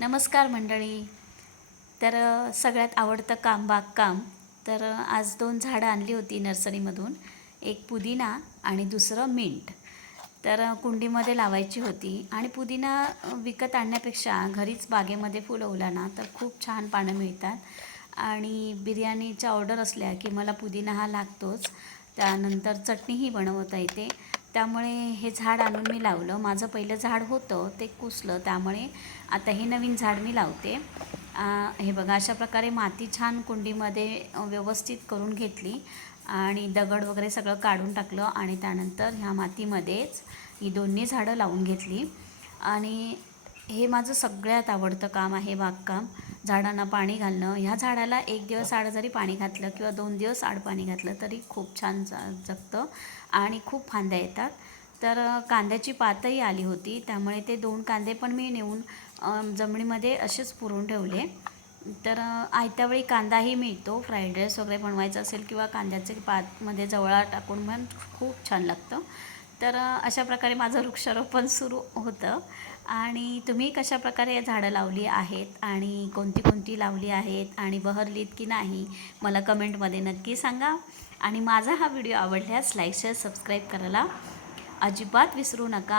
नमस्कार मंडळी. तर सगळ्यात आवडतं काम बागकाम. तर आज 2 झाडं आणली होती नर्सरीमधून. एक पुदिना आणि दुसरं मिंट. तर कुंडीमध्ये लावायची होती आणि पुदिना विकत आणण्यापेक्षा घरीच बागेमध्ये फुलवला ना तर खूप छान पानं मिळतात. आणि बिर्याणीच्या ऑर्डर असल्या की मला पुदिना हा लागतोच. त्यानंतर चटणीही बनवता येते. त्यामुळे हे झाड आणून मी लावलं. माझं पहिलं झाड होतं ते कुसलं, त्यामुळे आता हे नवीन झाड मी लावते. हे बघा, अशा प्रकारे माती छान कुंडीमध्ये व्यवस्थित करून घेतली आणि दगड वगैरे सगळं काढून टाकलं आणि त्यानंतर ह्या मातीमध्येच ही दोन्ही झाडं लावून घेतली. आणि हे माझं सगळ्यात आवडतं काम आहे बागकाम. झाडांना पाणी घालणं. ह्या झाडाला 1 दिवस आड जरी पाणी घातलं किंवा 2 दिवस आड पाणी घातलं तरी खूप छान जगतं आणि खूप फांद्या येतात. तर कांद्याची पातही आली होती, त्यामुळे ते 2 कांदे पण मी नेऊन जमिनीमध्ये असेच पुरून ठेवले. तर आयत्यावेळी कांदाही मिळतो. फ्राईड राईस वगैरे बनवायचं असेल किंवा कांद्याचे पातमध्ये जवळा टाकून पण खूप छान लागतं. तर अशा प्रकारे माझं वृक्षारोपण सुरू होतं. आणि तुम्ही कशाप्रकारे झाडं लावली आहेत आणि कोणती कोणती लावली आहेत आणि बहरलीत की नाही, मला कमेंटमध्ये नक्की सांगा. आणि माझा हा व्हिडिओ आवडल्यास लाईक शेअर सबस्क्राईब करायला अजिबात विसरू नका.